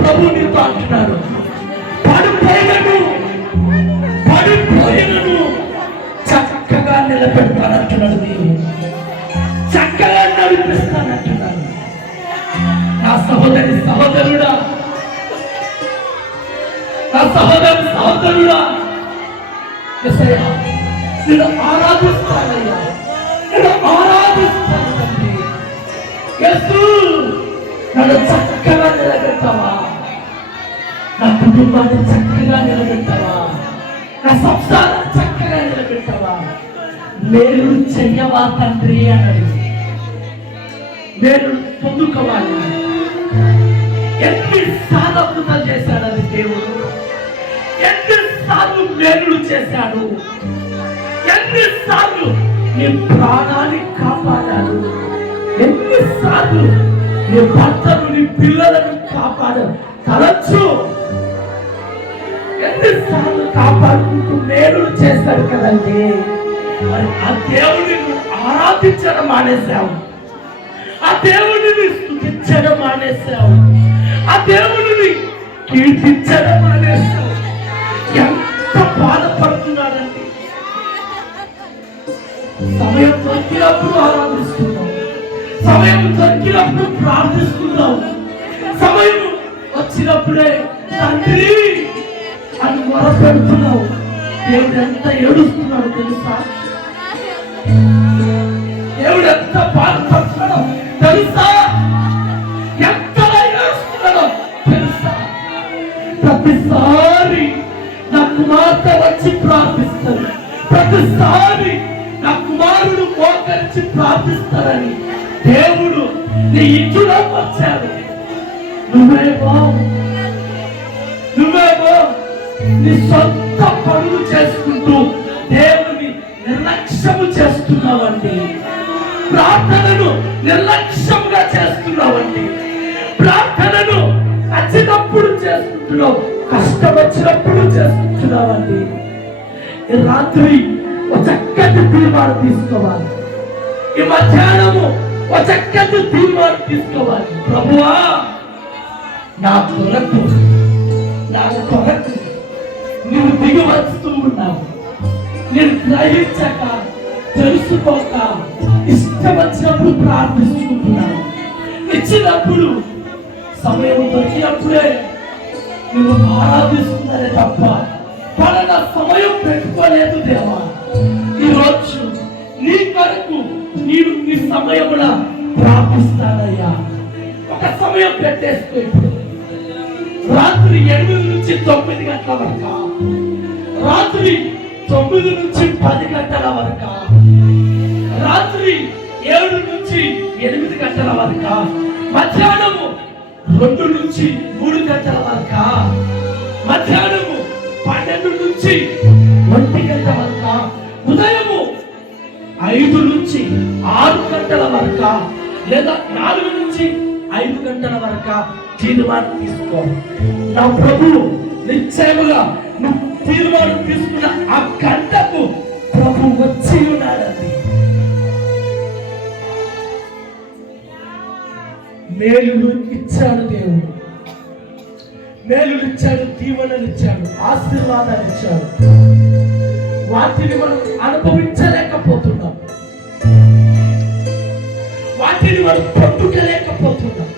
ప్రభు నీతో అంటున్నాడు పడిపోయినను పడిపోయినను చక్కగా నిలబెడతానంటున్నాడు నీవు చక్కగా నడిపిస్తానంటున్నాడు. నా సహోదరి సహోదరుడా నా సహోదరి సహోదరుడా నేను ఆరాధిస్తానయ్యా. నేను ఆరాధిస్తాను నన్ను చక్కగా నిలబెట్టావా? కుటుంబాన్ని చక్కగా నిలబెట్టవా? నా సంసారం చక్కగా నిలబెట్టవా? మేలు చెయ్యవా తండ్రి అన్నది. మేలు పొందుకోవాలి. ఎన్ని సాధకృతం చేశాడు అది దేవుడు? ఎన్నిసార్లు మేలు చేశాడు? ఎన్నిసార్లు నీ ప్రాణాన్ని కాపాడాడు? ఎన్నిసార్లు నీ భర్తను నీ పిల్లలను కాపాడాడు? తలచు ఎన్నిసార్లు కాపాడుకుంటూ మేలులు చేస్తాడు కదండి. మరి ఆ దేవుడిని నువ్వు ఆరాధించడం మానేశావు. ఆ దేవుడిని స్థుతించడం మానేశావు. ఆ దేవుడిని కీర్తించడం మానేశావు. ఎంత బాధపడుతున్నాడండి. సమయం దొరికినప్పుడు ఆరాధిస్తున్నాం సమయం దొరికినప్పుడు ప్రార్థిస్తున్నాం సమయం వచ్చినప్పుడే తండ్రి అని మొరపెడుతున్నావు దేవుడు ఎంత ఏడుస్తున్నాడు తెలుసా? దేవుడు ఎంత బాధపడుతున్నాడో తెలుసా? ఎంత ఏడుస్తున్నాడో తెలుసా? ప్రతిసారి నా కుమార్తె వచ్చి ప్రార్థిస్తాడు ప్రతిసారి నా కుమారుడు మోకరించి ప్రార్థిస్తాడని దేవుడు నీ ఇంట్లో వచ్చాడు. నువ్వేమో నువ్వేమో నీ సొంత పనులు చేసుకుంటూ దేవుని నిర్లక్ష్యము చేస్తున్నావండి. ప్రార్థనను నిర్లక్ష్యంగా చేస్తున్నావండి. ప్రార్థనను వచ్చినప్పుడు చేస్తున్నావు కష్టం వచ్చినప్పుడు చేస్తున్నావండి రాత్రి ఒక చక్కటి తీర్మానం తీసుకోవాలి. ఈ మధ్యాహ్నము ఒక చక్కటి తీర్మానం తీసుకోవాలి. ప్రభువా నా కొరకు నా కొరకు నువ్వు దిగి వస్తూ ఉన్నావు. నేను గ్రహించక తెలుసుకోక ఇష్టం వచ్చినప్పుడు ప్రార్థించుకుంటున్నాను ఇచ్చినప్పుడు సమయం దొరికినప్పుడే నువ్వు ఆరాధిస్తున్నారే తప్ప పలానా సమయం పెట్టుకోలేదు దేవా. ఈరోజు నీ కొరకు నీవు నీ సమయమున ప్రార్థిస్తానయ్యా. ఒక సమయం పెట్టేసుకో ఇప్పుడు. రాత్రి ఎనిమిది నుంచి తొమ్మిది గంటల వరకు. రాత్రి తొమ్మిది నుంచి పది గంటల వరకు. రాత్రి ఏడు నుంచి ఎనిమిది గంటల వరకు. మధ్యాహ్నము రెండు నుంచి మూడు గంటల వరకు. మధ్యాహ్నము పన్నెండు నుంచి ఒంటి గంట వరకు. ఉదయము ఐదు నుంచి ఆరు గంటల వరకు. లేదా నాలుగు నుంచి ఐదు గంటల వరకు. తీర్మానం తీసుకో. నా ప్రభు నిశ్చయముగా నువ్వు తీర్మానం తీసుకున్న ఆ గంటకు ప్రభు వచ్చి ఉన్నాడండి. మేలులు ఇచ్చాడు దేవుడు. మేలులు ఇచ్చాడు దీవెనలు ఇచ్చాడు ఆశీర్వాదాలు ఇచ్చాడు. వాటిని మనం అనుభవించలేకపోతున్నాం. వాటిని మనం పట్టుకోలేకపోతున్నాం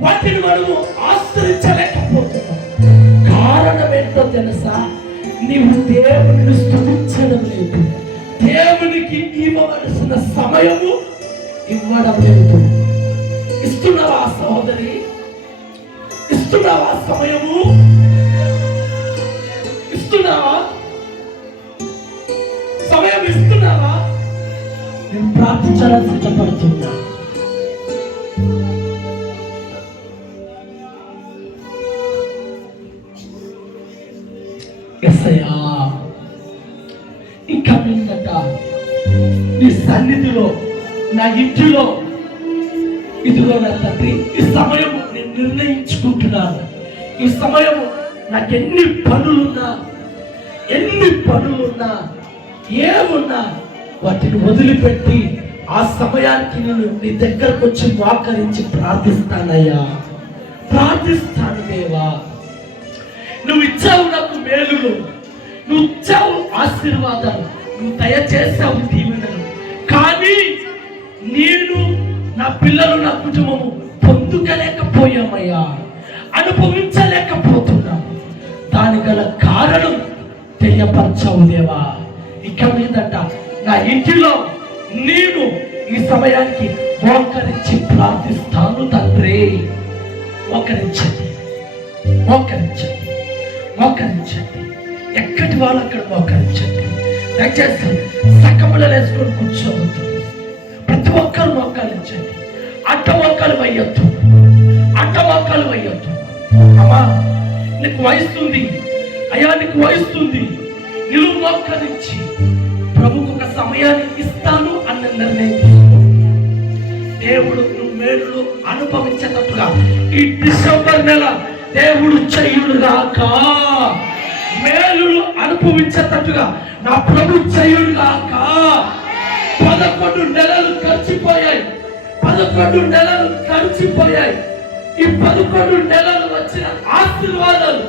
వాటిని మనము ఆశ్రయించలేకపోతున్నాం. కారణం ఏంటో తెలుసా? నీవు దేవుని స్థుతించడం లేదు. దేవునికి ఇవ్వవలసిన సమయము ఇవ్వడం లేదు. ఇస్తున్నావా సహోదరి? ఇస్తున్నావా సమయము? ఇస్తున్నావా? సమయం ఇస్తున్నావా? నేను ప్రార్థించాలని సిద్ధపడుతున్నాను ఇంటిలో ఇదిగో నా తండ్రి ఈ సమయం నేను నిర్ణయించుకుంటున్నాను. ఈ సమయం నాకు ఎన్ని పనులున్నా ఎన్ని పనులున్నా ఏమున్నా వాటిని వదిలిపెట్టి ఆ సమయానికి నేను నీ దగ్గరకు వచ్చి వాకరించి ప్రార్థిస్తానయ్యా. ప్రార్థిస్తాను దేవా. నువ్వు ఇచ్చావు నాకు మేలులు నువ్వు ఇచ్చావు ఆశీర్వాదాలు నువ్వు దయచేసావు దీవెనలు. కానీ నేను నా పిల్లలు నా కుటుంబము పొందుకలేకపోయామయ్యా. అనుభవించలేకపోతున్నాం. దాని గల కారణం తెలియపరచవు దేవా. ఇక మీదట నా ఇంటిలో నేను ఈ సమయానికి మోకరించి ప్రార్థిస్తాను తండ్రి. మోకరించండి మోకరించండి మోకరించండి ఎక్కడి వాళ్ళు అక్కడ మోకరించండి దయచేసి సకములు వేసుకొని కూర్చోవద్దు. ప్రతి ఒక్కరు మోకరించండి అట్ట మొక్కలు వయ్యొద్దు అట్ట మొక్కలు వయ్యొద్దు అమ్మా నీకు వయస్తుంది అయ్యా నీకు వయస్తుంది నిలువు మోకరించి ప్రభుకు ఒక సమయాన్ని ఇస్తాను అన్న నిర్ణయం తీసుకో. దేవుడు నువ్వు మేలు అనుభవించేటట్టుగా ఈ డిసెంబర్ నెల దేవుడు చేయుడుగాక. మేలులు అనుభవించేటట్టుగా నా ప్రభు చేయుడుగాక. పదకొండు నెలలు గడిచిపోయాయి. పదకొండు నెలలు గడిచిపోయాయి. ఈ పదకొండు నెలలు వచ్చిన ఆశీర్వాదాలు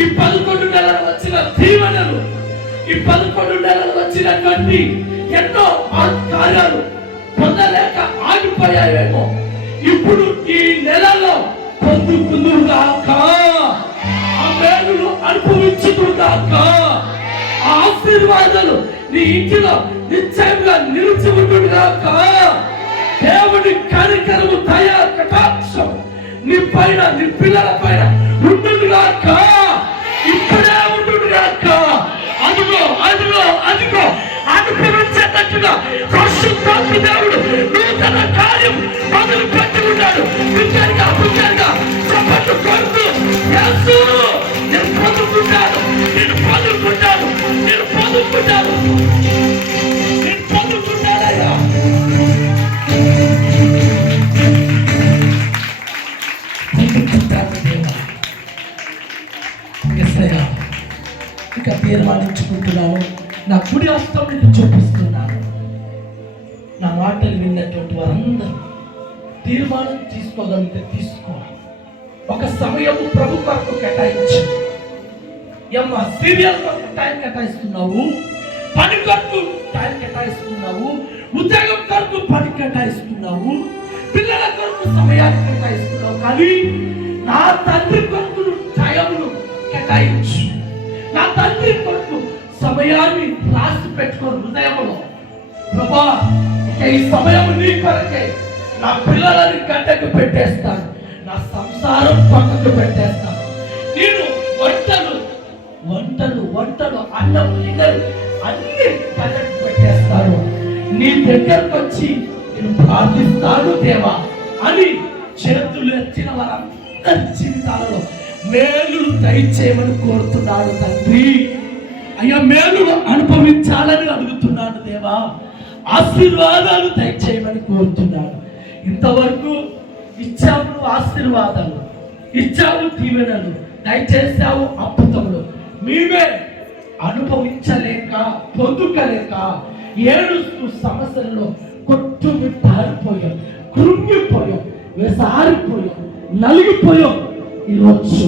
ఈ పదకొండు నెలలు వచ్చిన దీవెనలు ఈ పదకొండు నెలలు వచ్చినటువంటి ఎన్నో కార్యాలు పొందలేక ఆగిపోయాయేమో. ఇప్పుడు ఈ నెలలో పొందుకుందుగాక ఆ మేలును అనుభవించుకుందాక. ఆ ఆశీర్వాదాలు నీ ఇంటిలో నిశ్చయంగా నిలిచి కాక దేవుడి కనికరము దయా కటాక్షం నీ పైన నీ పిల్లల పైన ఉండుగాక ఇప్పుడే ఉండుగాక అదిగో అదిగో అదిగో. అనుభవించేటట్టుగా పరిశుద్ధాత్మ దేవుడు తీర్మానించుకుంటున్నాను నా కుడి హస్తం నేను చూపిస్తున్నాను. నా మాటలు విన్నటువంటి వారందరూ తీర్మానం తీసుకోగలిగితే తీసుకో ఒక సమయం ప్రభు కొరకు కేటాయించు. ఎమ్మ సీరియల్ కొరకు టైం కేటాయిస్తున్నావు. పని కొరకు టైం కేటాయిస్తున్నావు. ఉద్యోగం కొరకు పని కేటాయిస్తున్నావు. పిల్లల కొరకు సమయాన్ని కేటాయిస్తున్నావు. కానీ నా తండ్రి కొరకు టైంను కేటాయించు. సమయాన్ని రాసి పెట్టుకో హృదయంలో ప్రభా ఇక ఈ సమయం నీ కొరకే. నా పిల్లలని గడ్డకు పెట్టేస్తాను. నా సంసారం పక్కకు పెట్టేస్తాను. నేను వంటలు వంటలు వంటలు అన్నం నిగలు అన్ని గడ్డకు పెట్టేస్తాను. నీ దగ్గరకు వచ్చి నేను ప్రార్థిస్తాను దేవా అని చేతులు ఎత్తిన వారందరి జీవితాలలో మేలు దయచేయమని కోరుతున్నాడు తండ్రి. అయ్యా మేలు అనుభవించాలని అడుగుతున్నాను దేవా. ఆశీర్వాదాలు దయచేయమని కోరుతున్నాను ఇంతవరకు ఇచ్చావు ఆశీర్వాదాలు ఇచ్చావు దీవెనలు దయచేసావు అద్భుతములు. మేమే అనుభవించలేక పొందుకలేక ఏడుస్తూ సమస్యలలో కొట్టుమిట్టారిపోయాం కృంగిపోయాం వేసారిపోయాం నలిగిపోయాం. ఈరోజు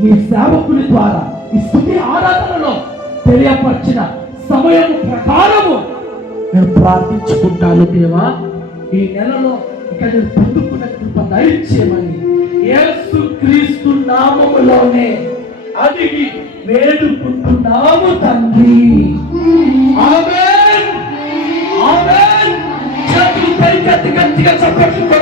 మీ సేవకుని ద్వారా ఈ స్థుతి ఆరాధనలో తెలియపరిచిన సమయం ప్రకారము నేను ప్రార్థించుకుంటాను దేవా. ఈ నెలలో ఇక నేను పొందుకున్న కృప దయచేయమని. యేసు క్రీస్తు నామములోనే అడిగి వేడుకుంటున్నాము తండ్రి. ఆమెన్. ఆమెన్. గట్టిగా చెప్పట్లు